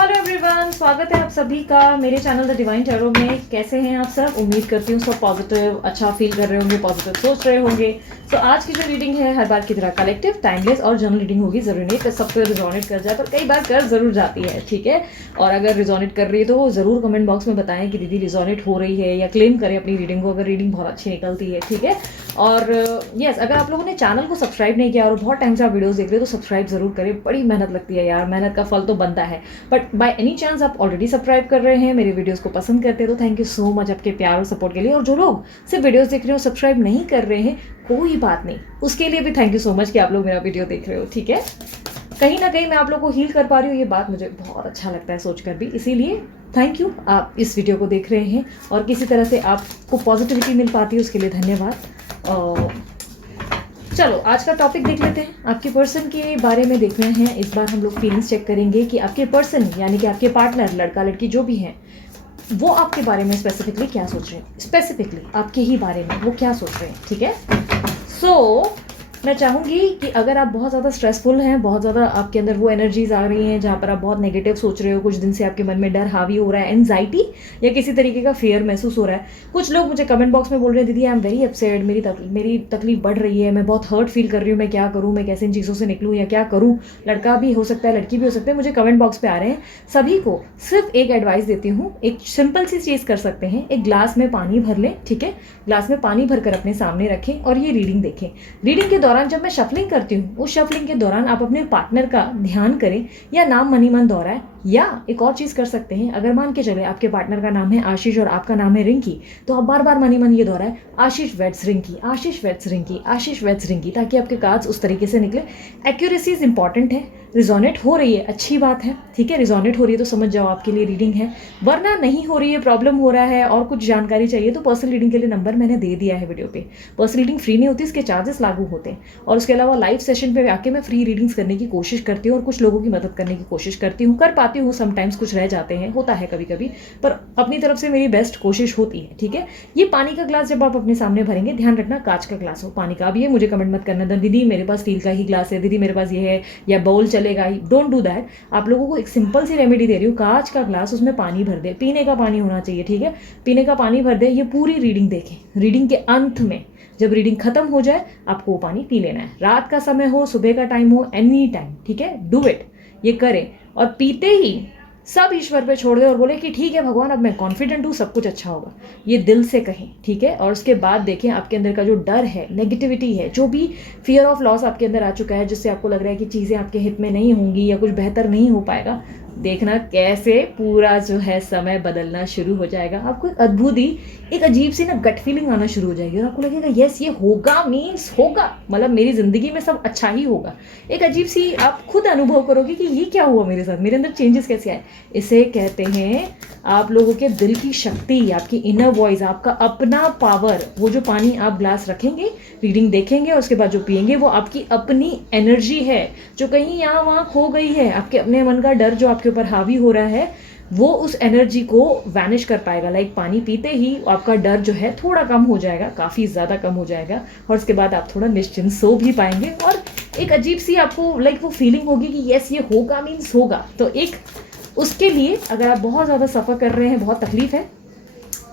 Hello everyone, स्वागत है आप सभी का मेरे चैनल द डिवाइन टैरो में। कैसे हैं आप सब? उम्मीद करती हूँ सब पॉजिटिव अच्छा फील कर रहे होंगे, पॉजिटिव सोच रहे होंगे। तो आज की जो रीडिंग है हर बार की तरह कलेक्टिव, टाइमलेस और जनरल रीडिंग होगी। जरूरी नहीं कि सब पे रिजोनेट कर जाए, पर कई बार कर जरूर जाती है, ठीक है। और अगर रिजोनेट कर रही है तो ज़रूर कमेंट बॉक्स में बताएं कि दीदी रिजोनेट हो रही है, या क्लेम करें अपनी रीडिंग को अगर रीडिंग बहुत अच्छी निकलती है, ठीक है। और यस, अगर आप लोगों ने चैनल को सब्सक्राइब नहीं किया और बहुत टाइम से आप वीडियोस देख रहे हो तो सब्सक्राइब जरूर करें। बड़ी मेहनत लगती है यार, मेहनत का फल तो बनता है। बट बाय एनी चांस आप ऑलरेडी सब्सक्राइब कर रहे हैं, मेरे वीडियोस को पसंद करते हैं, तो थैंक यू सो मच आपके प्यार और सपोर्ट के लिए। और जो लोग सिर्फ वीडियोस देख रहे हो, सब्सक्राइब नहीं कर रहे हैं, कोई बात नहीं, उसके लिए भी थैंक यू सो मच कि आप लोग मेरा वीडियो देख रहे हो, ठीक है। कहीं ना कहीं मैं आप लोग को हील कर पा रही हूँ, ये बात मुझे बहुत अच्छा लगता है सोचकर भी, इसीलिए थैंक यू। आप इस वीडियो को देख रहे हैं और किसी तरह से आपको पॉजिटिविटी मिल पाती है, उसके लिए धन्यवाद। चलो आज का टॉपिक देख लेते हैं। आपके पर्सन के बारे में देखना है। इस बार हम लोग फीलिंग्स चेक करेंगे कि आपके पर्सन यानी कि आपके पार्टनर, लड़का लड़की जो भी हैं, वो आपके बारे में स्पेसिफिकली क्या सोच रहे हैं, स्पेसिफिकली आपके ही बारे में वो क्या सोच रहे हैं, ठीक है। सो मैं चाहूँगी कि अगर आप बहुत ज़्यादा स्ट्रेसफुल हैं, बहुत ज़्यादा आपके अंदर वो एनर्जीज आ रही हैं जहाँ पर आप बहुत नेगेटिव सोच रहे हो, कुछ दिन से आपके मन में डर हावी हो रहा है, एंजाइटी या किसी तरीके का फियर महसूस हो रहा है। कुछ लोग मुझे कमेंट बॉक्स में बोल रहे हैं, दीदी आई एम वेरी अपसेट, मेरी तकलीफ बढ़ रही है, मैं बहुत हर्ट फील कर रही हूँ, मैं क्या करूँ, मैं कैसे इन चीज़ों से निकलूँ या क्या करूँ। लड़का भी हो सकता है, लड़की भी हो सकता है, मुझे कमेंट बॉक्स पे आ रहे हैं। सभी को सिर्फ एक एडवाइस देती हूँ, एक सिंपल सी चीज़ कर सकते हैं। एक ग्लास में पानी भर लें, ठीक है। ग्लास में पानी भरकर अपने सामने रखें और ये रीडिंग देखें। रीडिंग के दौरान जब मैं शफलिंग करती हूँ, उस शफलिंग के दौरान आप अपने पार्टनर का ध्यान करें या नाम मनी मन दोहराएं। या एक और चीज़ कर सकते हैं, अगर मान के चले आपके पार्टनर का नाम है आशीष और आपका नाम है रिंकी, तो आप बार बार मनी मन ये दोहराएं, आशीष वेड्स रिंकी, आशीष वेड्स रिंकी, आशीष वेड्स रिंकी, ताकि आपके कार्ड्स उस तरीके से निकले। एक्यूरेसी इज इंपॉर्टेंट है। रिजोनेट हो रही है, अच्छी बात है, ठीक है। रिजोनेट हो रही है तो समझ जाओ आपके लिए रीडिंग है, वरना नहीं हो रही है, प्रॉब्लम हो रहा है और कुछ जानकारी चाहिए तो पर्सनल रीडिंग के लिए नंबर मैंने दे दिया है वीडियो पे। पर्सनल रीडिंग फ्री नहीं होती, इसके चार्जेस लागू होते हैं। और उसके अलावा लाइव सेशन पे आके मैं फ्री रीडिंग्स करने की कोशिश करती हूँ और कुछ लोगों की मदद करने की कोशिश करती हूँ, कर पाती हूँ। समटाइम्स कुछ रह जाते हैं, होता है कभी कभी, पर अपनी तरफ से मेरी बेस्ट कोशिश होती है, ठीक है। ये पानी का ग्लास जब आप अपने सामने भरेंगे, ध्यान रखना कांच का ग्लास हो, पानी का। अब ये मुझे कमेंट मत करना दीदी मेरे पास स्टील का ही ग्लास है, दीदी मेरे पास ये है, या बाउल चलेगा ही। Don't do that. आप लोगों को एक सिंपल सी रेमेडी दे रही हूँ, कांच का ग्लास, उसमें पानी भर दे, पीने का पानी होना चाहिए, ठीक है। पीने का पानी भर दे, ये पूरी रीडिंग देखें। रीडिंग के अंत में जब रीडिंग खत्म हो जाए, आपको वो पानी पी लेना है। रात का समय हो, सुबह का टाइम हो, एनी टाइम, ठीक है। डू इट, ये करें। और पीते ही सब ईश्वर पे छोड़ दे और बोले कि ठीक है भगवान, अब मैं कॉन्फिडेंट हूँ, सब कुछ अच्छा होगा। ये दिल से कहें, ठीक है। और उसके बाद देखें आपके अंदर का जो डर है, नेगेटिविटी है, जो भी फियर ऑफ लॉस आपके अंदर आ चुका है, जिससे आपको लग रहा है कि चीज़ें आपके हित में नहीं होंगी या कुछ बेहतर नहीं हो पाएगा, देखना कैसे पूरा जो है समय बदलना शुरू हो जाएगा। आपको एक अद्भुत ही, एक अजीब सी ना गट फीलिंग आना शुरू हो जाएगी और आपको लगेगा यस ये होगा, मीन्स होगा, मतलब मेरी जिंदगी में सब अच्छा ही होगा। एक अजीब सी आप खुद अनुभव करोगे कि ये क्या हुआ मेरे साथ, मेरे अंदर चेंजेस कैसे आए। इसे कहते हैं आप लोगों के दिल की शक्ति, आपकी इनर वॉइस, आपका अपना पावर। वो जो पानी आप ग्लास रखेंगे, रीडिंग देखेंगे और उसके बाद जो पिएंगे, वो आपकी अपनी एनर्जी है जो कहीं यहाँ वहाँ खो गई है। आपके अपने मन का डर जो आपके ऊपर हावी हो रहा है, वो उस एनर्जी को वैनिश कर पाएगा। लाइक पानी पीते ही आपका डर जो है थोड़ा कम हो जाएगा, काफ़ी ज़्यादा कम हो जाएगा, और उसके बाद आप थोड़ा निश्चिंत सो भी पाएंगे। और एक अजीब सी आपको लाइक वो फीलिंग होगी कि यस ये होगा, मीन्स होगा। तो एक उसके लिए अगर आप बहुत ज़्यादा सफ़र कर रहे हैं, बहुत तकलीफ है,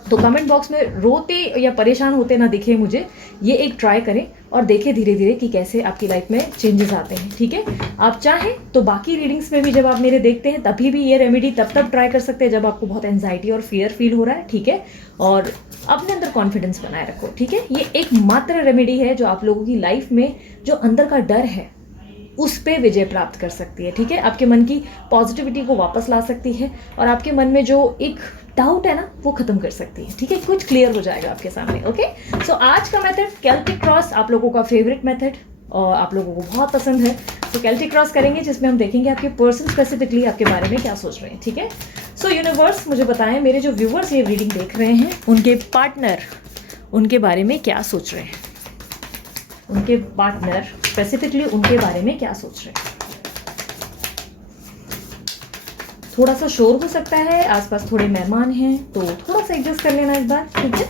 तो कमेंट बॉक्स में रोते या परेशान होते ना दिखे मुझे, ये एक ट्राई करें और देखें धीरे धीरे कि कैसे आपकी लाइफ में चेंजेस आते हैं, ठीक है। आप चाहें तो बाकी रीडिंग्स में भी जब आप मेरे देखते हैं तभी भी ये रेमेडी तब ट्राई कर सकते हैं जब आपको बहुत एंजाइटी और फियर फील हो रहा है, ठीक है। और अपने अंदर कॉन्फिडेंस बनाए रखो, ठीक है। ये एक मात्र रेमेडी है जो आप लोगों की लाइफ में जो अंदर का डर है उस पे विजय प्राप्त कर सकती है, ठीक है। आपके मन की पॉजिटिविटी को वापस ला सकती है और आपके मन में जो एक डाउट है ना, वो खत्म कर सकती है, ठीक है। कुछ क्लियर हो जाएगा आपके सामने, ओके। सो आज का मेथड केल्टिक क्रॉस, आप लोगों का फेवरेट मेथड और आप लोगों को बहुत पसंद है। तो केल्टिक क्रॉस करेंगे जिसमें हम देखेंगे आपके पर्सन स्पेसिफिकली आपके बारे में क्या सोच रहे हैं, ठीक है। सो यूनिवर्स मुझे बताएं, मेरे जो व्यूवर्स ये रीडिंग देख रहे हैं, उनके पार्टनर उनके बारे में क्या सोच रहे हैं, उनके पार्टनर स्पेसिफिकली उनके बारे में क्या सोच रहे हैं। थोड़ा सा शोर हो सकता है, आसपास थोड़े मेहमान हैं, तो थोड़ा सा एडजस्ट कर लेना इस बार, ठीक है।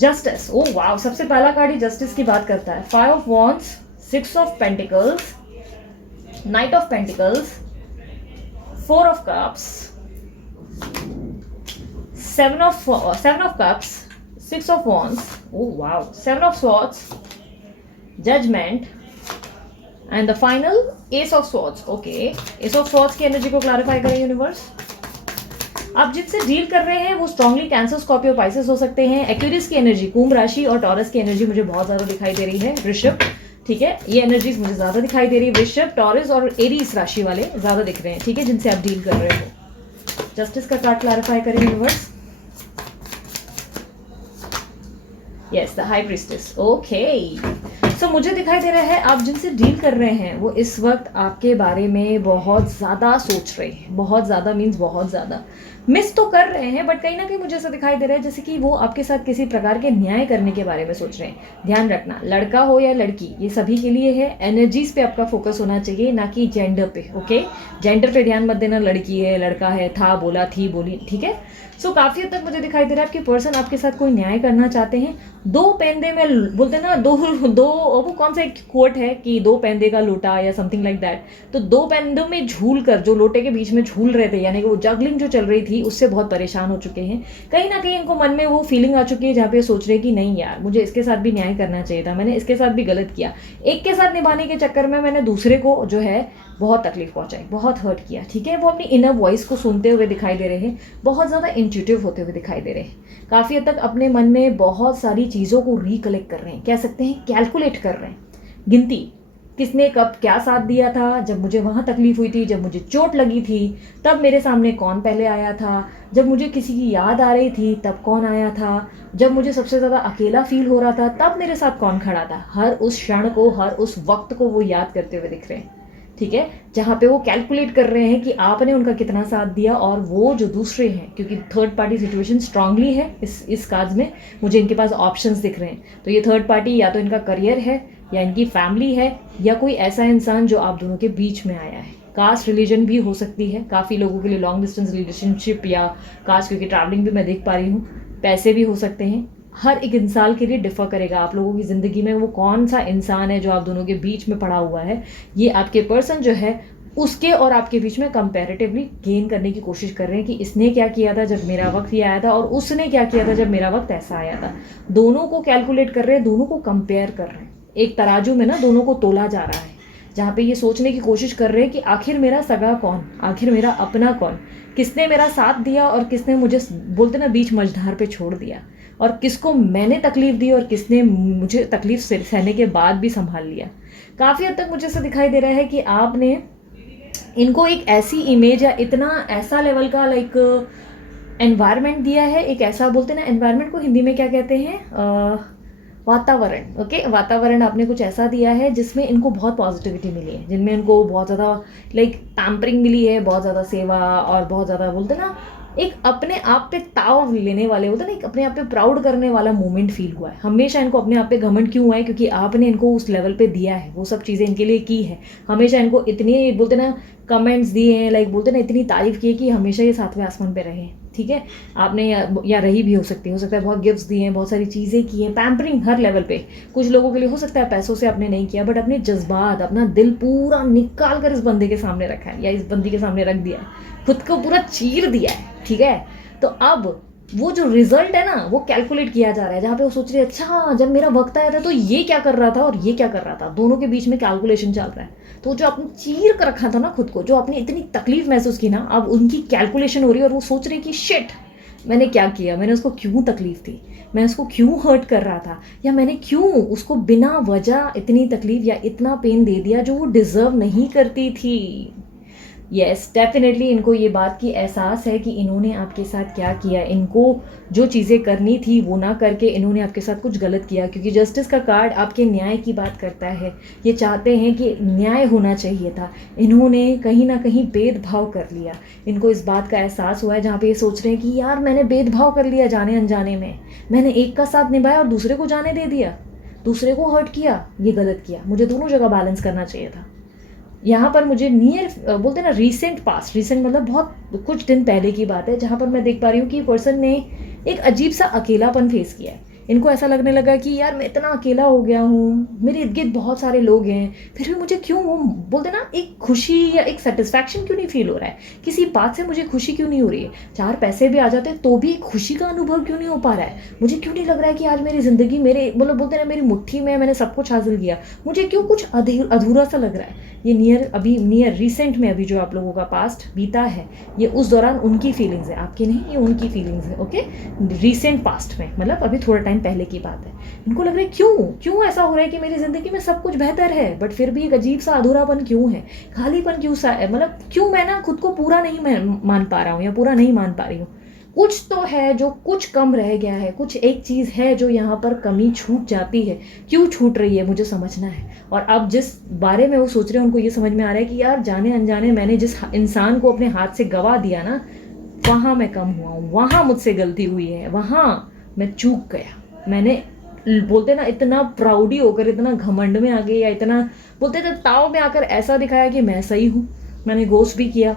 जस्टिस, ओ वाओ, सबसे पहला कार्ड ही जस्टिस की बात करता है। 5 of wands, 6 of pentacles, night of pentacles, 4 of cups, 7 of cups, 6 of wands, oh wow, 7 of swords, judgment, and the final ace of swords. Okay, ace of swords की energy को clarify करें universe. आप जिनसे deal कर रहे हैं वो strongly cancer, Scorpio, Pisces हो सकते हैं। एक्वेरियस की एनर्जी, कुंभ राशि और टॉरस की एनर्जी मुझे बहुत ज्यादा दिखाई दे रही है। वृषभ, ठीक है, ये एनर्जीज मुझे ज्यादा दिखाई दे रही है। वृषभ, टॉरस और एरीज राशि वाले ज्यादा दिख रहे हैं, ठीक है, जिनसे आप डील कर रहे हो। जस्टिस का कार्ड क्लैरिफाई करें universe. Yes, the high priestess. Okay, so मुझे दिखाई दे रहा है आप जिनसे डील कर रहे हैं वो इस वक्त आपके बारे में बहुत ज़्यादा सोच रहे हैं। बहुत ज़्यादा मीन्स बहुत ज़्यादा मिस तो कर रहे हैं, बट कहीं ना कहीं मुझे ऐसा दिखाई दे रहा है जैसे कि वो आपके साथ किसी प्रकार के न्याय करने के बारे में सोच रहे हैं। ध्यान रखना, लड़का हो या लड़की, ये सभी के लिए है। एनर्जीज पे आपका फोकस होना चाहिए, ना कि जेंडर पे। ओके, जेंडर पे ध्यान मत देना, लड़की है, लड़का है, था, बोला, थी, बोली, ठीक है। सो काफ़ी हद तक मुझे दिखाई दे रहा है कि पर्सन आपके साथ कोई न्याय करना चाहते हैं। दो पेंदे में बोलते ना, दो वो कौन सा एक कोट है कि 2 पेंदे का लोटा या समथिंग लाइक दैट। तो 2 पेंदों में झूल कर, जो लोटे के बीच में झूल रहे थे, यानी कि वो जगलिंग जो चल रही थी उससे बहुत परेशान हो चुके हैं। कहीं ना कहीं इनको मन में वो फीलिंग आ चुकी है जहाँ पे सोच रहे हैं कि नहीं यार, मुझे इसके साथ भी न्याय करना चाहिए था, मैंने इसके साथ भी गलत किया। एक के साथ निभाने के चक्कर में मैंने दूसरे को जो है बहुत तकलीफ पहुंचाई, बहुत हर्ट किया, ठीक है। वो अपनी इनर वॉइस को सुनते हुए दिखाई दे रहे हैं, बहुत ज़्यादा इंट्यूटिव होते हुए दिखाई दे रहे हैं। काफ़ी हद तक अपने मन में बहुत सारी चीज़ों को रिकलेक्ट कर रहे हैं, कह सकते हैं कैलकुलेट कर रहे हैं। गिनती, किसने कब क्या साथ दिया था, जब मुझे वहाँ तकलीफ हुई थी, जब मुझे चोट लगी थी तब मेरे सामने कौन पहले आया था, जब मुझे किसी की याद आ रही थी तब कौन आया था, जब मुझे सबसे ज़्यादा अकेला फील हो रहा था तब मेरे साथ कौन खड़ा था। हर उस क्षण को, हर उस वक्त को वो याद करते हुए दिख रहे हैं, ठीक है। जहाँ पे वो कैलकुलेट कर रहे हैं कि आपने उनका कितना साथ दिया, और वो जो दूसरे हैं, क्योंकि थर्ड पार्टी सिचुएशन स्ट्रांगली है इस कार्ड में, मुझे इनके पास ऑप्शंस दिख रहे हैं। तो ये थर्ड पार्टी या तो इनका करियर है, या इनकी फैमिली है, या कोई ऐसा इंसान जो आप दोनों के बीच में आया है। कास्ट, रिलीजन भी हो सकती है काफ़ी लोगों के लिए, लॉन्ग डिस्टेंस रिलेशनशिप या कास्ट, क्योंकि ट्रैवलिंग भी मैं देख पा रही हूँ। पैसे भी हो सकते हैं। हर एक इंसान के लिए डिफर करेगा आप लोगों की ज़िंदगी में वो कौन सा इंसान है जो आप दोनों के बीच में पड़ा हुआ है। ये आपके पर्सन जो है उसके और आपके बीच में कंपैरेटिवली गेन करने की कोशिश कर रहे हैं कि इसने क्या किया था जब मेरा वक्त ये आया था, और उसने क्या किया था जब मेरा वक्त ऐसा आया था। दोनों को कैलकुलेट कर रहे हैं, दोनों को कंपेयर कर रहे हैं। एक तराजू में ना दोनों को तोला जा रहा है, जहाँ पे ये सोचने की कोशिश कर रहे हैं कि आखिर मेरा सगा कौन, आखिर मेरा अपना कौन, किसने मेरा साथ दिया और किसने मुझे बोलते ना बीच मझधार पे छोड़ दिया, और किसको मैंने तकलीफ दी और किसने मुझे तकलीफ सहने के बाद भी संभाल लिया। काफ़ी हद तक मुझे ऐसा दिखाई दे रहा है कि आपने इनको एक ऐसी इमेज या इतना ऐसा लेवल का लाइक एनवायरनमेंट दिया है, एक ऐसा बोलते ना, एनवायरनमेंट को हिंदी में क्या कहते हैं, वातावरण। ओके, वातावरण आपने कुछ ऐसा दिया है जिसमें इनको बहुत पॉजिटिविटी मिली है, जिनमें इनको बहुत ज़्यादा लाइक पैम्परिंग मिली है, बहुत ज़्यादा सेवा, और बहुत ज़्यादा बोलते ना एक अपने आप पे ताव लेने वाले, बोलते ना एक अपने आप पे प्राउड करने वाला मोमेंट फील हुआ है। हमेशा इनको अपने आप पे घमंड क्यों हुआ है, क्योंकि आपने इनको उस लेवल पे दिया है, वो सब चीज़ें इनके लिए की है। हमेशा इनको इतनी बोलते ना कमेंट्स दिए हैं, लाइक बोलते ना इतनी तारीफ की है कि हमेशा ये 7वें आसमान पे रहे, ठीक है। आपने या रही भी हो सकता है बहुत गिफ्ट्स दिए हैं, बहुत सारी चीज़ें की हैं, पैम्परिंग हर लेवल पे। कुछ लोगों के लिए हो सकता है पैसों से आपने नहीं किया, बट अपने जज्बात, अपना दिल पूरा निकाल कर इस बंदे के सामने रखा है, या इस बंदी के सामने रख दिया है, खुद को पूरा चीर दिया है, ठीक है। तो अब वो जो रिजल्ट है ना वो कैलकुलेट किया जा रहा है, जहाँ पे वो सोच रही है अच्छा जब मेरा वक्त आया था तो ये क्या कर रहा था और ये क्या कर रहा था, दोनों के बीच में कैलकुलेशन चल रहा है। तो जो आपने चीर कर रखा था ना खुद को, जो आपने इतनी तकलीफ महसूस की ना, अब उनकी कैलकुलेशन हो रही है, और वो सोच रहे कि शिट मैंने क्या किया, मैंने उसको क्यों तकलीफ दी, मैं उसको क्यों हर्ट कर रहा था, या मैंने क्यों उसको बिना वजह इतनी तकलीफ या इतना पेन दे दिया जो वो डिज़र्व नहीं करती थी। यस, डेफिनेटली इनको ये बात की एहसास है कि इन्होंने आपके साथ क्या किया, इनको जो चीज़ें करनी थी वो ना करके इन्होंने आपके साथ कुछ गलत किया, क्योंकि जस्टिस का कार्ड आपके न्याय की बात करता है। ये चाहते हैं कि न्याय होना चाहिए था, इन्होंने कहीं ना कहीं भेदभाव कर लिया। इनको इस बात का एहसास हुआ है, जहाँ पे ये सोच रहे हैं कि यार मैंने भेदभाव कर लिया जाने अनजाने में, मैंने एक का साथ निभाया और दूसरे को जाने दे दिया, दूसरे को हर्ट किया, ये गलत किया, मुझे दोनों जगह बैलेंस करना चाहिए था। यहाँ पर मुझे नियर बोलते हैं ना रिसेंट पास्ट, रिसेंट मतलब बहुत कुछ दिन पहले की बात है, जहाँ पर मैं देख पा रही हूँ कि पर्सन ने एक अजीब सा अकेलापन फेस किया है। इनको ऐसा लगने लगा कि यार मैं इतना अकेला हो गया हूँ, मेरे इर्द गिर्द बहुत सारे लोग हैं, फिर भी मुझे क्यों वो बोलते ना एक खुशी या एक सेटिस्फैक्शन क्यों नहीं फील हो रहा है, किसी बात से मुझे खुशी क्यों नहीं हो रही है, 4 पैसे भी आ जाते हैं तो भी एक खुशी का अनुभव क्यों नहीं हो पा रहा है, मुझे क्यों नहीं लग रहा है कि आज मेरी ज़िंदगी मेरे मतलब बोलते ना मेरी मुट्ठी में मैंने सब कुछ हासिल किया, मुझे क्यों कुछ अधूरा सा लग रहा है। ये नियर रिसेंट में अभी जो आप लोगों का पास्ट बीता है, ये उस दौरान उनकी फीलिंग्स है, आपकी नहीं, ये उनकी फीलिंग्स है। ओके, रिसेंट पास्ट में मतलब अभी थोड़ा टाइम पहले की बात है। इनको लग रहा है क्यों ऐसा हो रहा है कि मेरी ज़िंदगी में सब कुछ बेहतर है बट फिर भी एक अजीब सा अधूरापन क्यों है, खालीपन क्यों सा है, मतलब क्यों मैं ना खुद को पूरा नहीं मान पा रहा हूँ या पूरा नहीं मान पा रही हूँ। कुछ तो है जो कुछ कम रह गया है, कुछ एक चीज़ है जो यहाँ पर कमी छूट जाती है, क्यों छूट रही है मुझे समझना है। और अब जिस बारे में वो सोच रहे हैं उनको ये समझ में आ रहा है कि यार जाने अनजाने मैंने जिस इंसान को अपने हाथ से गवा दिया ना, वहाँ मैं कम हुआ हूँ, वहाँ मुझसे गलती हुई है, वहाँ मैं चूक गया। मैंने बोलते ना इतना प्राउडी होकर, इतना घमंड में आ गए या इतना बोलते थे ताव में आकर ऐसा दिखाया कि मैं सही हूँ। मैंने गोस्ट भी किया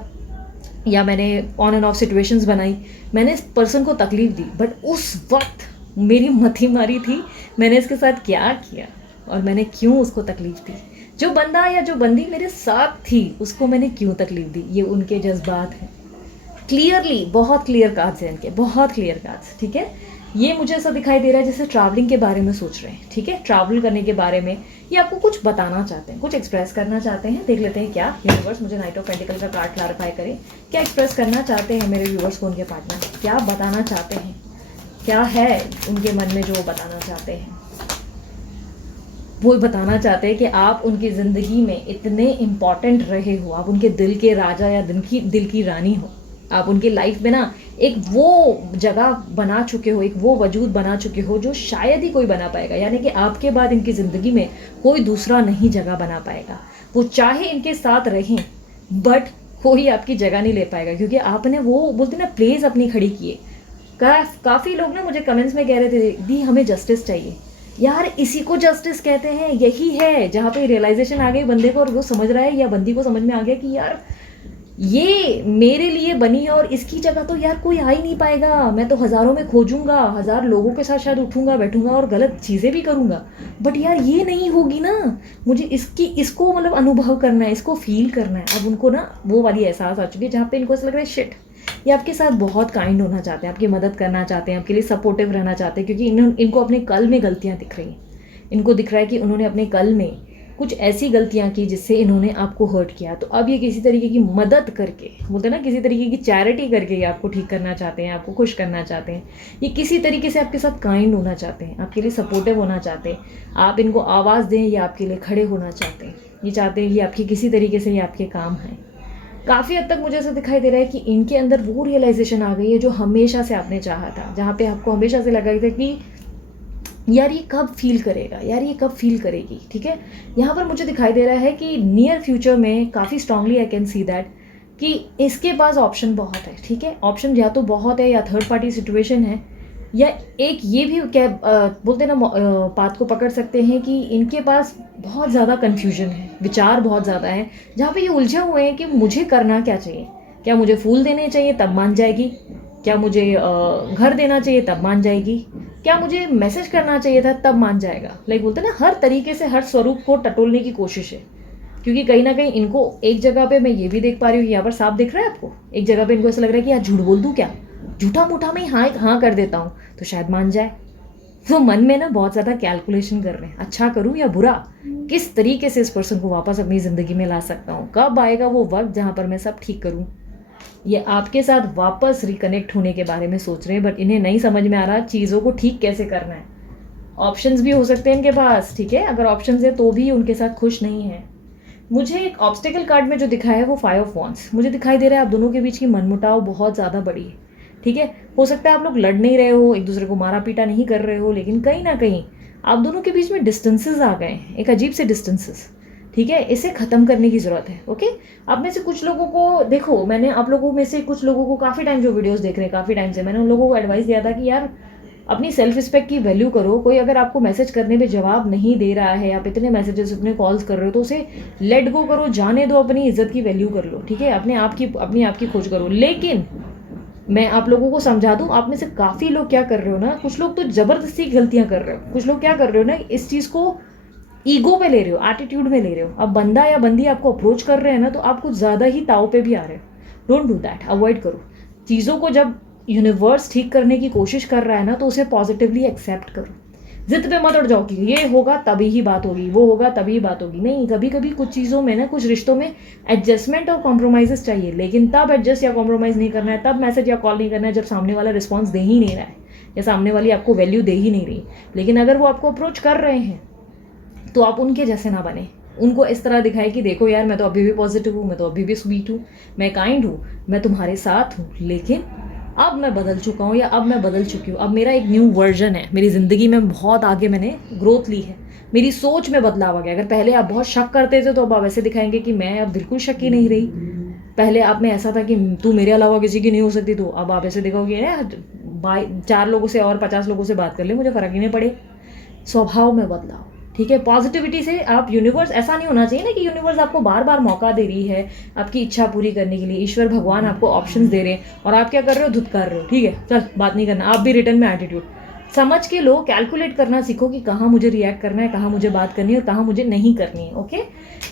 या मैंने ऑन एंड ऑफ सिचुएशंस बनाई, मैंने इस पर्सन को तकलीफ दी, बट उस वक्त मेरी मथी मारी थी मैंने इसके साथ क्या किया और मैंने क्यों उसको तकलीफ दी। जो बंदा या जो बंदी मेरे साथ थी उसको मैंने क्यों तकलीफ दी, ये उनके जज्बात हैं। क्लियरली बहुत क्लियर कार्ड्स हैं इनके, बहुत क्लियर कार्ड्स। ठीक है, ये मुझे ऐसा दिखाई दे रहा है जैसे ट्रैवलिंग के बारे में सोच रहे हैं। ठीक है, ट्रैवल करने के बारे में ये आपको कुछ बताना चाहते हैं, कुछ एक्सप्रेस करना चाहते हैं। देख लेते हैं क्या यूनिवर्स मुझे नाइट ऑफ पेंटिकल का कार्ड क्लैरिफाई करें। क्या एक्सप्रेस करना चाहते हैं मेरे व्यूवर्स को उनके पार्टनर, क्या बताना चाहते हैं, क्या है उनके मन में जो वो बताना चाहते हैं। वो बताना चाहते हैं कि आप उनकी ज़िंदगी में इतने इम्पॉर्टेंट रहे हो, आप उनके दिल के राजा या दिल की रानी हो, आप उनकी लाइफ में ना एक वो जगह बना चुके हो, एक वो वजूद बना चुके हो जो शायद ही कोई बना पाएगा। यानी कि आपके बाद इनकी ज़िंदगी में कोई दूसरा नहीं जगह बना पाएगा। वो चाहे इनके साथ रहें बट कोई आपकी जगह नहीं ले पाएगा, क्योंकि आपने वो बोलते ना प्लेस अपनी खड़ी किए। काफ़ी लोग ना मुझे कमेंट्स में कह रहे थे दी हमें जस्टिस चाहिए। यार इसी को जस्टिस कहते हैं, यही है जहाँ पे रियलाइजेशन आ गई बंदे को और वो समझ रहा है या बंदी को समझ में आ गया कि यार ये मेरे लिए बनी है और इसकी जगह तो यार कोई आ ही नहीं पाएगा। मैं तो हज़ारों में खोजूंगा, 1000 लोगों के साथ शायद उठूंगा बैठूंगा और गलत चीज़ें भी करूंगा, बट यार ये नहीं होगी ना, मुझे इसको मतलब अनुभव करना है, इसको फील करना है। अब उनको ना वो वाली एहसास आ चुकी है जहाँ पे इनको ऐसा लग रहा है शिट, ये आपके साथ बहुत काइंड होना चाहते हैं, आपकी मदद करना चाहते हैं, आपके लिए सपोर्टिव रहना चाहते हैं, क्योंकि इनको अपने कल में गलतियाँ दिख रही हैं। इनको दिख रहा है कि उन्होंने अपने कल में कुछ ऐसी गलतियां की जिससे इन्होंने आपको हर्ट किया। तो अब ये किसी तरीके की मदद करके, बोलते हैं ना किसी तरीके की चैरिटी करके ये आपको ठीक करना चाहते हैं, आपको खुश करना चाहते हैं। ये किसी तरीके से आपके साथ काइंड होना चाहते हैं, आपके लिए सपोर्टिव होना चाहते हैं, आप इनको आवाज़ दें, ये आपके लिए खड़े होना चाहते हैं, ये चाहते हैं कि आपकी किसी तरीके से ये आपके काम हैं। काफ़ी हद तक मुझे ऐसा दिखाई दे रहा है कि इनके अंदर वो रियलाइजेशन आ गई है जो हमेशा से आपने चाहा था, जहाँ पे आपको हमेशा से लगा था कि यार ये कब फील करेगा, यार ये कब फील करेगी। ठीक है, यहाँ पर मुझे दिखाई दे रहा है कि नियर फ्यूचर में काफ़ी strongly I can see that कि इसके पास ऑप्शन बहुत है। ठीक है, ऑप्शन या तो बहुत है या थर्ड पार्टी सिचुएशन है, या एक ये भी क्या बोलते ना बात को पकड़ सकते हैं कि इनके पास बहुत ज़्यादा कन्फ्यूजन है, विचार बहुत ज़्यादा है, जहाँ पे ये उलझे हुए हैं कि मुझे करना क्या चाहिए। क्या मुझे फूल देने चाहिए तब मान जाएगी, क्या मुझे घर देना चाहिए तब मान जाएगी, क्या मुझे मैसेज करना चाहिए था तब मान जाएगा। लाइक बोलते हैं ना हर तरीके से हर स्वरूप को टटोलने की कोशिश है, क्योंकि कहीं ना कहीं इनको एक जगह पे मैं ये भी देख पा रही हूँ, यहाँ पर साफ दिख रहा है आपको, एक जगह पे इनको ऐसा लग रहा है कि यार झूठ बोल दूँ क्या, झूठा मूठा में हाँ कर देता हूँ तो शायद मान जाए। वो मन में ना बहुत ज़्यादा कैलकुलेशन कर रहे हैं, अच्छा करूँ या बुरा, किस तरीके से इस पर्सन को वापस अपनी ज़िंदगी में ला सकता हूँ, कब आएगा वो वक्त जहाँ पर मैं सब ठीक करूँ। ये आपके साथ वापस रिकनेक्ट होने के बारे में सोच रहे हैं, बट इन्हें नहीं समझ में आ रहा चीज़ों को ठीक कैसे करना है। ऑप्शंस भी हो सकते हैं इनके पास। ठीक है, अगर ऑप्शंस है तो भी उनके साथ खुश नहीं है। मुझे एक ऑब्स्टिकल कार्ड में जो दिखा है वो 5 ऑफ वॉन्ड्स मुझे दिखाई दे रहा है। आप दोनों के बीच की मनमुटाव बहुत ज़्यादा बड़ी है। ठीक है, हो सकता है आप लोग लड़ नहीं रहे हो, एक दूसरे को मारा पीटा नहीं कर रहे हो, लेकिन कहीं ना कहीं आप दोनों के बीच में डिस्टेंसेस आ गए हैं, एक अजीब से डिस्टेंसेस। ठीक है, इसे ख़त्म करने की ज़रूरत है। ओके, आप में से कुछ लोगों को देखो, मैंने आप लोगों में से कुछ लोगों को काफ़ी टाइम जो वीडियोस देख रहे हैं काफ़ी टाइम से, मैंने उन लोगों को एडवाइस दिया था कि यार अपनी सेल्फ रिस्पेक्ट की वैल्यू करो। कोई अगर आपको मैसेज करने में जवाब नहीं दे रहा है, आप इतने मैसेजेस इतने कॉल्स कर रहे हो तो उसे लेट गो करो, जाने दो, अपनी इज्जत की वैल्यू कर लो। ठीक है, अपने आप की खोज करो। लेकिन मैं आप लोगों को समझा दूं, आप में से काफ़ी लोग क्या कर रहे हो ना, कुछ लोग तो ज़बरदस्ती गलतियां कर रहे हो, कुछ लोग क्या कर रहे हो ना, इस चीज़ को ईगो पे ले रहे हो, एटीट्यूड में ले रहे हो। अब बंदा या बंदी आपको अप्रोच कर रहे हैं ना, तो आप कुछ ज़्यादा ही ताव पे भी आ रहे हो। डोंट डू दैट, अवॉइड करो चीज़ों को। जब यूनिवर्स ठीक करने की कोशिश कर रहा है ना, तो उसे पॉजिटिवली एक्सेप्ट करो। जिद पे मत अड़ जाओ कि ये होगा तभी ही बात होगी, वो होगा तभी बात होगी। नहीं, कभी कभी कुछ चीज़ों में ना, कुछ रिश्तों में एडजस्टमेंट और कॉम्प्रोमाइज़ेस चाहिए, लेकिन तब एडजस्ट या कॉम्प्रोमाइज़ नहीं करना है, तब मैसेज या कॉल नहीं करना है जब सामने वाला रिस्पॉन्स दे ही नहीं रहा है या सामने वाली आपको वैल्यू दे ही नहीं रही। लेकिन अगर वो आपको अप्रोच कर रहे हैं तो आप उनके जैसे ना बने। उनको इस तरह दिखाए कि देखो यार, मैं तो अभी भी पॉजिटिव हूँ, मैं तो अभी भी स्वीट हूँ, मैं काइंड हूँ, मैं तुम्हारे साथ हूँ, लेकिन अब मैं बदल चुका हूँ या अब मैं बदल चुकी हूँ, अब मेरा एक न्यू वर्जन है, मेरी ज़िंदगी में बहुत आगे मैंने ग्रोथ ली है, मेरी सोच में बदलाव आ गया। अगर पहले आप बहुत शक करते थे तो अब आप ऐसे दिखाएंगे कि मैं अब बिल्कुल शक ही नहीं रही। पहले आप में ऐसा था कि तू मेरे अलावा किसी की नहीं हो सकती, तो अब आप ऐसे दिखाओगे यार 4 लोगों से और 50 लोगों से बात कर ले, मुझे फ़र्क ही नहीं पड़े। स्वभाव में बदलाव, ठीक है। पॉजिटिविटी से आप, यूनिवर्स ऐसा नहीं होना चाहिए ना कि यूनिवर्स आपको बार बार मौका दे रही है आपकी इच्छा पूरी करने के लिए। ईश्वर भगवान आपको ऑप्शंस दे रहे हैं और आप क्या कर रहे हो, धुतकार रहे हो। ठीक है, चल बात नहीं करना, आप भी रिटर्न में एटीट्यूड। समझ के लो, कैलकुलेट करना सीखो कि कहाँ मुझे रिएक्ट करना है, कहाँ मुझे बात करनी है और कहाँ मुझे नहीं करनी है। ओके,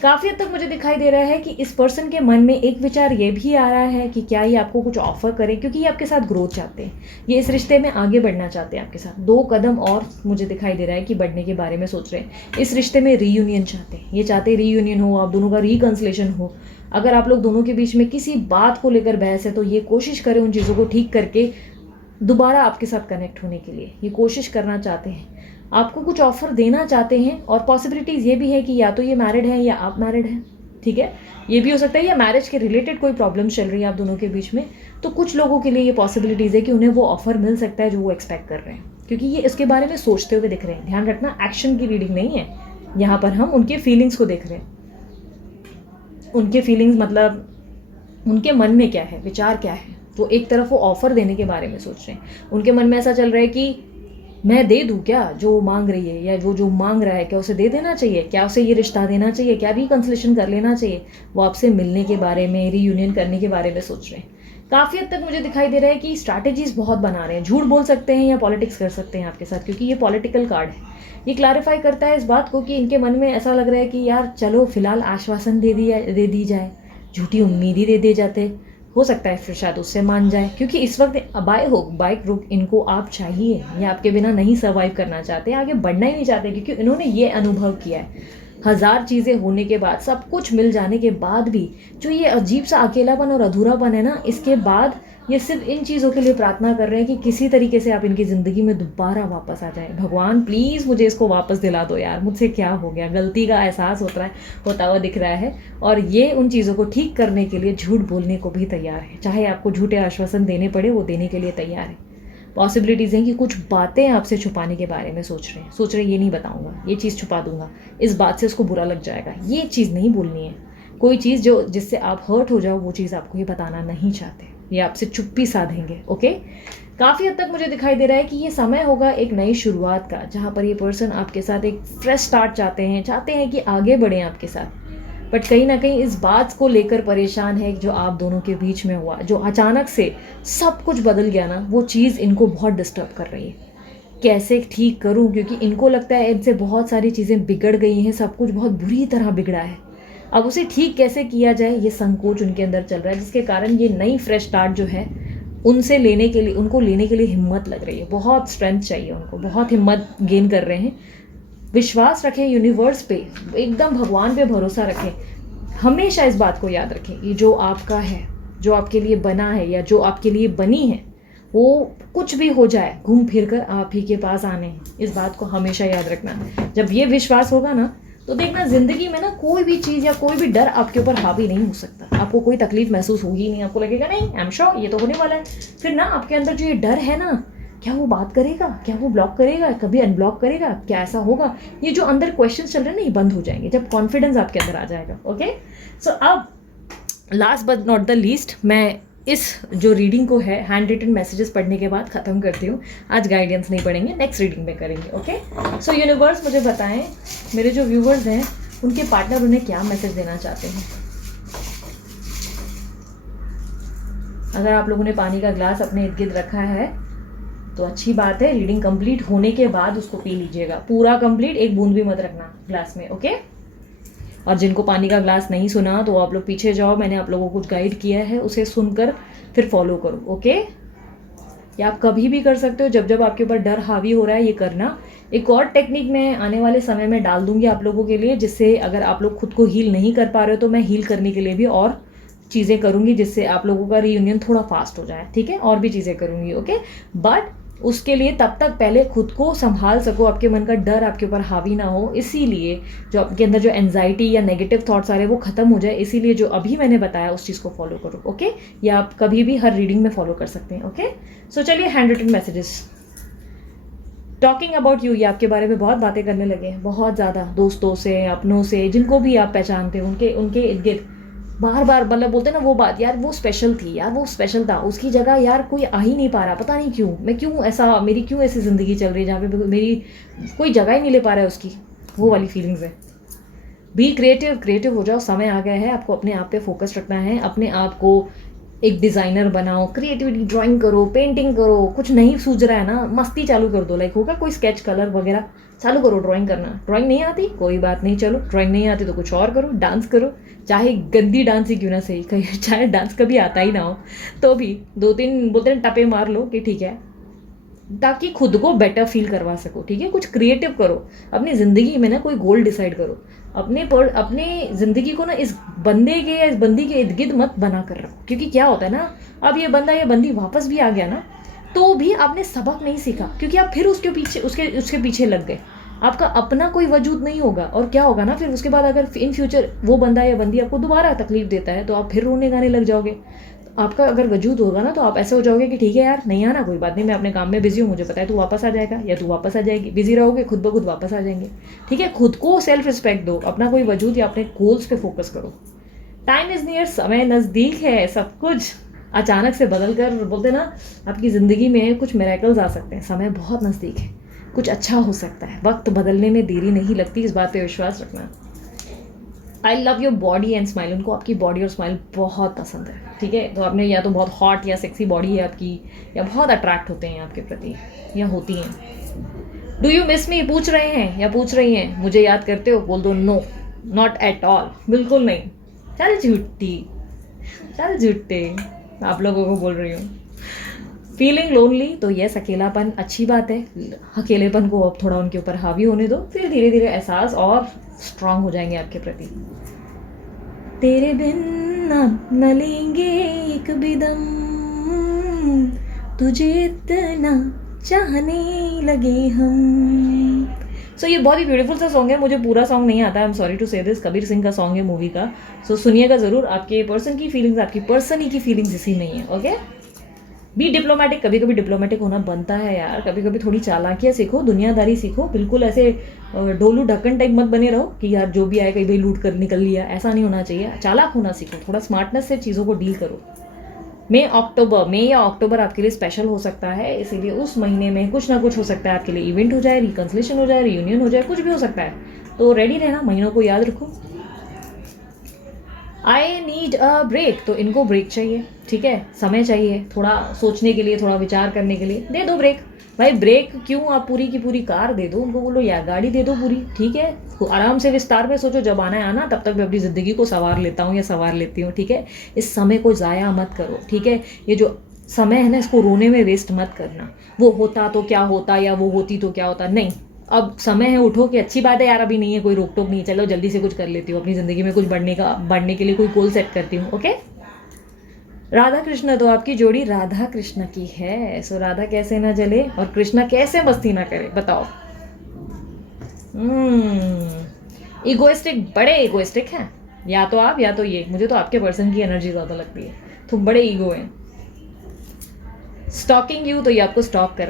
काफ़ी हद तक मुझे दिखाई दे रहा है कि इस पर्सन के मन में एक विचार ये भी आ रहा है कि क्या ये आपको कुछ ऑफर करे, क्योंकि ये आपके साथ ग्रोथ चाहते हैं, ये इस रिश्ते में आगे बढ़ना चाहते हैं आपके साथ। 2 कदम और मुझे दिखाई दे रहा है कि बढ़ने के बारे में सोच रहे हैं। इस रिश्ते में रीयूनियन चाहते हैं, ये चाहते हैं रीयूनियन हो, आप दोनों का रिकंसलेशन हो। अगर आप लोग दोनों के बीच में किसी बात को लेकर बहस है तो ये कोशिश करें उन चीज़ों को ठीक करके दोबारा आपके साथ कनेक्ट होने के लिए ये कोशिश करना चाहते हैं, आपको कुछ ऑफर देना चाहते हैं। और पॉसिबिलिटीज़ ये भी है कि या तो ये मैरिड है या आप मैरिड हैं, ठीक है, ये भी हो सकता है, या मैरिज के रिलेटेड कोई प्रॉब्लम चल रही है आप दोनों के बीच में। तो कुछ लोगों के लिए ये पॉसिबिलिटीज़ है कि उन्हें वो ऑफर मिल सकता है जो वो एक्सपेक्ट कर रहे हैं, क्योंकि ये इसके बारे में सोचते हुए दिख रहे हैं। ध्यान रखना, एक्शन की रीडिंग नहीं है यहाँ पर, हम उनके फीलिंग्स को देख रहे हैं। उनके फीलिंग्स मतलब उनके मन में क्या है, विचार क्या है। तो एक तरफ वो ऑफर देने के बारे में सोच रहे हैं, उनके मन में ऐसा चल रहा है कि मैं दे दूँ क्या जो मांग रही है, या वो जो मांग रहा है क्या उसे दे देना चाहिए, क्या उसे ये रिश्ता देना चाहिए, क्या रिकंसलेशन कर लेना चाहिए। वो आपसे मिलने के बारे में, रीयूनियन करने के बारे में सोच रहे हैं। काफ़ी हद तक मुझे दिखाई दे रहा है कि स्ट्रैटेजीज बहुत बना रहे हैं, झूठ बोल सकते हैं या पॉलिटिक्स कर सकते हैं आपके साथ, क्योंकि ये पॉलिटिकल कार्ड है। ये क्लैरिफाई करता है इस बात को कि इनके मन में ऐसा लग रहा है कि यार चलो फिलहाल आश्वासन दे दी जाए, झूठी उम्मीद ही दे दिए जाते, हो सकता है फिर शायद उससे मान जाए। क्योंकि इस वक्त बाइक रुक इनको आप चाहिए, ये आपके बिना नहीं सर्वाइव करना चाहते, आगे बढ़ना ही नहीं चाहते, क्योंकि इन्होंने ये अनुभव किया है। 1000 चीज़ें होने के बाद, सब कुछ मिल जाने के बाद भी जो ये अजीब सा अकेलापन और अधूरापन है ना, इसके बाद ये सिर्फ इन चीज़ों के लिए प्रार्थना कर रहे हैं कि किसी तरीके से आप इनकी ज़िंदगी में दोबारा वापस आ जाए। भगवान प्लीज़ मुझे इसको वापस दिला दो यार, मुझसे क्या हो गया। गलती का एहसास होता हुआ दिख रहा है, और ये उन चीज़ों को ठीक करने के लिए झूठ बोलने को भी तैयार है। चाहे आपको झूठे आश्वासन देने पड़े, वो देने के लिए तैयार है। पॉसिबिलिटीज़ हैं कि कुछ बातें आपसे छुपाने के बारे में सोच रहे हैं ये नहीं बताऊंगा, ये चीज़ छुपा दूंगा, इस बात से उसको बुरा लग जाएगा, ये चीज़ नहीं बोलनी है। कोई चीज़ जो जिससे आप हर्ट हो जाओ, वो चीज़ आपको ये बताना नहीं चाहते, ये आपसे चुप्पी साधेंगे। ओके, काफ़ी हद तक मुझे दिखाई दे रहा है कि ये समय होगा एक नई शुरुआत का, जहाँ पर ये पर्सन आपके साथ एक फ्रेश स्टार्ट चाहते हैं कि आगे बढ़ें आपके साथ। बट कहीं ना कहीं इस बात को लेकर परेशान है जो आप दोनों के बीच में हुआ, जो अचानक से सब कुछ बदल गया ना, वो चीज़ इनको बहुत डिस्टर्ब कर रही है। कैसे ठीक करूं, क्योंकि इनको लगता है इनसे बहुत सारी चीज़ें बिगड़ गई हैं, सब कुछ बहुत बुरी तरह बिगड़ा है। अब उसे ठीक कैसे किया जाए, ये संकोच उनके अंदर चल रहा है, जिसके कारण ये नई फ्रेश स्टार्ट जो है उनको लेने के लिए हिम्मत लग रही है, बहुत स्ट्रेंथ चाहिए उनको, बहुत हिम्मत गेन कर रहे हैं। विश्वास रखें यूनिवर्स पे, एकदम भगवान पे भरोसा रखें। हमेशा इस बात को याद रखें, ये जो आपका है, जो आपके लिए बना है या जो आपके लिए बनी है, वो कुछ भी हो जाए घूम फिर कर आप ही के पास आने हैं। इस बात को हमेशा याद रखना। जब ये विश्वास होगा ना, तो देखना ज़िंदगी में ना कोई भी चीज़ या कोई भी डर आपके ऊपर हावी नहीं हो सकता। आपको कोई तकलीफ महसूस होगी नहीं, आपको लगेगा नहीं आई एम श्योर ये तो होने वाला है। फिर ना आपके अंदर जो ये डर है ना, क्या वो बात करेगा, क्या वो ब्लॉक करेगा, कभी अनब्लॉक करेगा, क्या ऐसा होगा, ये जो अंदर क्वेश्चन चल रहे हैं ना, ये बंद हो जाएंगे जब कॉन्फिडेंस आपके अंदर आ जाएगा। ओके, सो अब last but not the least, मैं इस जो रीडिंग को है हैंड रिटन मैसेजेस पढ़ने के बाद ख़त्म करती हूँ। आज गाइडेंस नहीं पढ़ेंगे, नेक्स्ट रीडिंग में करेंगे। ओके, सो यूनिवर्स मुझे बताएं, मेरे जो व्यूवर्स हैं उनके पार्टनर उन्हें क्या मैसेज देना चाहते हैं। अगर आप लोगों ने पानी का ग्लास अपने इर्द गिर्द रखा है तो अच्छी बात है, रीडिंग कंप्लीट होने के बाद उसको पी लीजिएगा, पूरा कंप्लीट, एक बूंद भी मत रखना ग्लास में, ओके। और जिनको पानी का ग्लास नहीं सुना तो आप लोग पीछे जाओ, मैंने आप लोगों को कुछ गाइड किया है, उसे सुनकर फिर फॉलो करो, ओके। या आप कभी भी कर सकते हो जब जब आपके ऊपर डर हावी हो रहा है ये करना। एक और टेक्निक मैं आने वाले समय में डाल दूंगी आप लोगों के लिए, जिससे अगर आप लोग खुद को हील नहीं कर पा रहे हो तो मैं हील करने के लिए भी और चीज़ें करूंगी जिससे आप लोगों का रीयूनियन थोड़ा फास्ट हो जाए, ठीक है। और भी चीज़ें करूंगी, ओके। बट उसके लिए तब तक पहले खुद को संभाल सको, आपके मन का डर आपके ऊपर हावी ना हो, इसीलिए जो आपके अंदर जो एंजाइटी या नेगेटिव थॉट्स आ रहे हैं वो खत्म हो जाए, इसीलिए जो अभी मैंने बताया उस चीज़ को फॉलो करो, ओके। या आप कभी भी हर रीडिंग में फॉलो कर सकते हैं, ओके। सो चलिए, hand written messages. Talking about you, ये आपके बारे में बहुत बातें करने लगे हैं, बहुत ज़्यादा, दोस्तों से, अपनों से, जिनको भी आप पहचानते हो उनके इर्द गिर्द बार बार, मतलब बोलते हैं ना वो बात, यार वो स्पेशल थी, यार वो स्पेशल था, उसकी जगह यार कोई आ ही नहीं पा रहा, पता नहीं क्यों, मैं क्यों ऐसा, मेरी क्यों ऐसी ज़िंदगी चल रही है जहाँ पे मेरी कोई जगह ही नहीं ले पा रहा है उसकी, वो वाली फीलिंग्स है। बी क्रिएटिव, क्रिएटिव हो जाओ, समय आ गया है, आपको अपने आप पे फोकस रखना है, अपने आप को एक डिज़ाइनर बनाओ, क्रिएटिविटी, ड्राइंग करो, पेंटिंग करो, कुछ नहीं सूझ रहा है ना, मस्ती चालू कर दो, लाइक होगा कोई स्केच कलर वगैरह चालू करो, ड्राइंग करना। ड्राइंग नहीं आती कोई बात नहीं, चलो ड्राइंग नहीं आती तो कुछ और करो, डांस करो, चाहे गंदी डांस ही क्यों ना सही, कहीं चाहे डांस कभी आता ही ना हो तो भी 2-3 बोलते हैं टपे मार लो कि ठीक है, ताकि खुद को बेटर फील करवा सको, ठीक है। कुछ क्रिएटिव करो अपनी ज़िंदगी में ना, कोई गोल डिसाइड करो अपने ज़िंदगी को ना इस बंदे के या इस बंदी के इर्द गिर्द मत बना कर रखो, क्योंकि क्या होता है ना, अब ये बंदा या बंदी वापस भी आ गया ना तो भी आपने सबक नहीं सीखा, क्योंकि आप फिर उसके पीछे लग गए, आपका अपना कोई वजूद नहीं होगा। और क्या होगा ना, फिर उसके बाद अगर इन फ्यूचर वो बंदा या बंदी आपको दोबारा तकलीफ देता है तो आप फिर रोने गाने लग जाओगे। आपका अगर वजूद होगा ना तो आप ऐसे हो जाओगे कि ठीक है यार, नहीं आना कोई बात नहीं, मैं अपने काम में बिजी हूँ, मुझे पता है तू वापस आ जाएगा या तू वापस आ जाएगी, बिजी रहोगे खुद ब खुद वापस आ जाएंगे, ठीक है। खुद को सेल्फ रिस्पेक्ट दो, अपना कोई वजूद या अपने गोल्स पे फोकस करो। टाइम इज नियर, समय नज़दीक है, सब कुछ अचानक से बदल कर, बोलते ना आपकी ज़िंदगी में कुछ मिरेकल्स आ सकते हैं, समय बहुत नज़दीक है, कुछ अच्छा हो सकता है, वक्त बदलने में देरी नहीं लगती, इस बात पे विश्वास रखना। I love your body and smile, उनको आपकी बॉडी और स्माइल बहुत पसंद है, ठीक है। तो आपने या तो बहुत हॉट या सेक्सी बॉडी है आपकी, या बहुत अट्रैक्ट होते हैं आपके प्रति या होती हैं। डू यू मिस मी, पूछ रहे हैं या पूछ रही हैं, मुझे याद करते हो, बोल दो नो, नॉट एट ऑल, बिल्कुल नहीं। चल झूठी, चल झूठे, आप लोगों को बोल रही हूँ। फीलिंग लोनली, तो यस, अकेलापन अच्छी बात है, अकेलेपन को अब थोड़ा उनके ऊपर हावी होने दो, फिर धीरे धीरे एहसास और स्ट्रांग हो जाएंगे आपके प्रति। तेरे बिन न लेंगे एक भी दम, तुझे इतना चाहने लगे हम। सो ये बहुत ही ब्यूटीफुल सा सॉन्ग है, मुझे पूरा सॉन्ग नहीं आता, आई एम सॉरी टू से दिस, कबीर सिंह का सॉन्ग है मूवी का। सो सुनिएगा ज़रूर, आपके पर्सन की फीलिंग्स, आपकी पर्सन ही की फीलिंग्स इसी में ही है, ओके। बी डिप्लोमेटिक, कभी कभी डिप्लोमेटिक होना बनता है यार, कभी कभी थोड़ी चालाकियाँ सीखो, दुनियादारी सीखो, बिल्कुल ऐसे डोलू ढक्कन टाइप मत बने रहो कि यार जो भी आए कहीं भाई लूट कर निकल लिया, ऐसा नहीं होना चाहिए। चालाक होना सीखो, थोड़ा स्मार्टनेस से चीज़ों को डील करो। मई या अक्टूबर आपके लिए स्पेशल हो सकता है, इसीलिए उस महीने में कुछ ना कुछ हो सकता है आपके लिए, इवेंट हो जाए, रिकन्सिलेशन हो जाए, रियूनियन हो जाए, कुछ भी हो सकता है, तो रेडी रहना, महीनों को याद रखो। आई नीड अ ब्रेक, तो इनको ब्रेक चाहिए, ठीक है, समय चाहिए थोड़ा सोचने के लिए, थोड़ा विचार करने के लिए, दे दो ब्रेक। भाई ब्रेक क्यों, आप पूरी की पूरी कार दे दो उनको, बोलो यार गाड़ी दे दो पूरी, ठीक है, आराम से विस्तार में सोचो, जब आना है आना, तब तक मैं अपनी ज़िंदगी को संवार लेता हूँ या संवार लेती हूँ, ठीक है। इस समय को ज़ाया मत करो, ठीक है। ये जो समय है ना, इसको रोने में वेस्ट मत करना, वो होता तो क्या होता या वो होती तो क्या होता, नहीं, अब समय है, उठो कि अच्छी बात है यार, अभी नहीं है कोई रोक टोक नहीं, चलो जल्दी से कुछ कर लेती हूँ अपनी ज़िंदगी में, कुछ बढ़ने के लिए कोई गोल सेट करती हूँ, ओके। राधा कृष्ण, तो आपकी जोड़ी राधा कृष्ण की है, सो राधा कैसे ना जले और कृष्णा कैसे मस्ती ना करे, बताओ। इगोइस्टिक, बड़े इगोइस्टिक हैं, या तो आप या तो ये, मुझे तो आपके पर्सन की एनर्जी ज़्यादा लगती है, तो बड़े ईगो हैं। स्टॉकिंग यू, तो ये आपको स्टॉक कर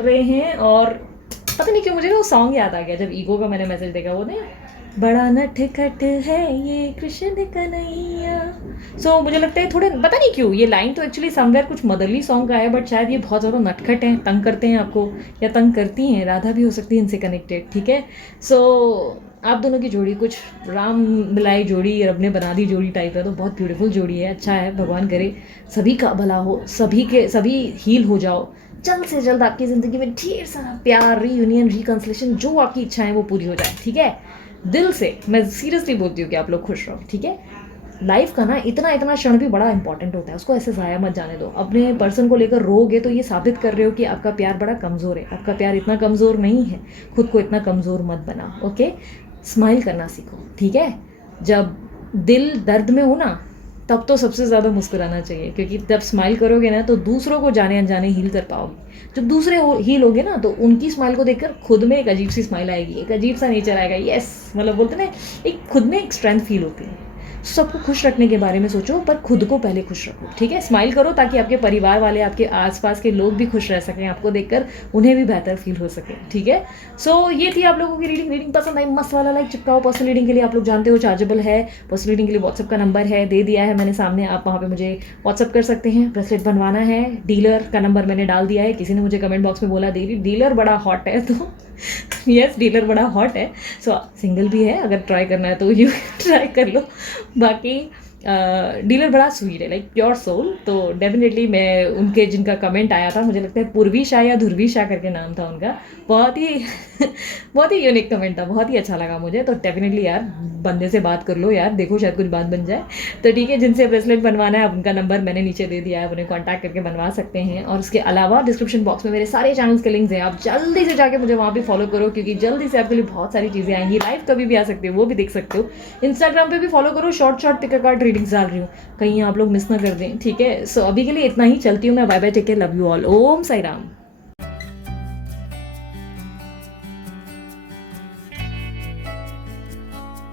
रहे हैं, और पता नहीं क्यों मुझे वो सॉन्ग याद आ गया जब ईगो का मैंने मैसेज देखा, वो नहीं बड़ा नटखट है ये कृष्ण कन्हैया। सो मुझे लगता है थोड़े, पता नहीं क्यों ये लाइन तो एक्चुअली समवेयर कुछ मदरली सॉन्ग का है, बट शायद ये बहुत ज़्यादा नटखट हैं, तंग करते हैं आपको, या तंग करती हैं, राधा भी हो सकती है इनसे कनेक्टेड, ठीक है। सो आप दोनों की जोड़ी कुछ राम मिलाई जोड़ी, रब ने बना दी जोड़ी टाइप है, तो बहुत ब्यूटीफुल जोड़ी है, अच्छा है। भगवान करे सभी का भला हो, सभी हील हो जाओ, जल्द से जल्द आपकी ज़िंदगी में ढेर सारा प्यार, रीयूनियन, रिकन्सिलेशन, जो आपकी इच्छा है वो पूरी हो जाए, ठीक है। दिल से मैं सीरियसली बोलती हूँ कि आप लोग खुश रहो, ठीक है। लाइफ का ना इतना इतना क्षण भी बड़ा इंपॉर्टेंट होता है, उसको ऐसे ज़ाया मत जाने दो। अपने पर्सन को लेकर रोगे तो ये साबित कर रहे हो कि आपका प्यार बड़ा कमज़ोर है। आपका प्यार इतना कमज़ोर नहीं है, खुद को इतना कमज़ोर मत बनाओ, ओके। स्माइल करना सीखो, ठीक है। जब दिल दर्द में हो ना, तब तो सबसे ज़्यादा मुस्कुराना चाहिए, क्योंकि जब स्माइल करोगे ना तो दूसरों को जाने अनजाने हील कर पाओगे। जब दूसरे हील होगे ना तो उनकी स्माइल को देखकर खुद में एक अजीब सी स्माइल आएगी, एक अजीब सा नेचर आएगा, यस, मतलब बोलते ना, एक खुद में एक स्ट्रेंथ फील होती है। सबको खुश रखने के बारे में सोचो, पर खुद को पहले खुश रखो, ठीक है। स्माइल करो ताकि आपके परिवार वाले, आपके आसपास के लोग भी खुश रह सकें, आपको देखकर उन्हें भी बेहतर फील हो सके, ठीक है। सो ये थी आप लोगों की रीडिंग पसंद आई, मस्त वाला लाइक चिपकाओ। पर्सनल रीडिंग के लिए आप लोग जानते हो चार्जेबल है, पर्सनल रीडिंग के लिए व्हाट्सअप का नंबर है, दे दिया है मैंने सामने, आप वहाँ पे मुझे व्हाट्सअप कर सकते हैं। ब्रेसलेट बनवाना है, डीलर का नंबर मैंने डाल दिया है, किसी ने मुझे कमेंट बॉक्स में बोला दीदी डीलर बड़ा हॉट है, तो यस डीलर बड़ा हॉट है। सो सिंगल भी है, अगर ट्राई करना है तो यू ट्राई कर लो। बाकी डीलर बड़ा स्वीट है, लाइक प्योर सोल। तो डेफिनेटली मैं उनके, जिनका कमेंट आया था, मुझे लगता है पूर्वी शाह या ध्रुवी शाह करके नाम था उनका, बहुत ही बहुत ही यूनिक कमेंट था, बहुत ही अच्छा लगा मुझे। तो डेफिनेटली यार बंदे से बात कर लो यार, देखो शायद कुछ बात बन जाए। तो ठीक है, जिनसे ब्रेसलेट बनवाना है उनका नंबर मैंने नीचे दे दिया है, उन्हें कॉन्टैक्ट करके बनवा सकते हैं। और उसके अलावा डिस्क्रिप्शन बॉक्स में मेरे सारे चैनल्स के लिंक्स हैं, आप जल्दी से जाके मुझे वहाँ भी फॉलो करो, क्योंकि जल्दी से आपके लिए बहुत सारी चीज़ें आएंगी। लाइव कभी भी आ सकती है, वो भी देख सकते हो। इंस्टाग्राम पे भी फॉलो करो, शॉर्ट पिक कार्ड रीडिंग्स डाल रही हूँ, कहीं आप लोग मिस ना कर दें, ठीक है। सो अभी के लिए इतना ही, चलती हूँ मैं, bye bye, take care, love you all, Om Sai Ram.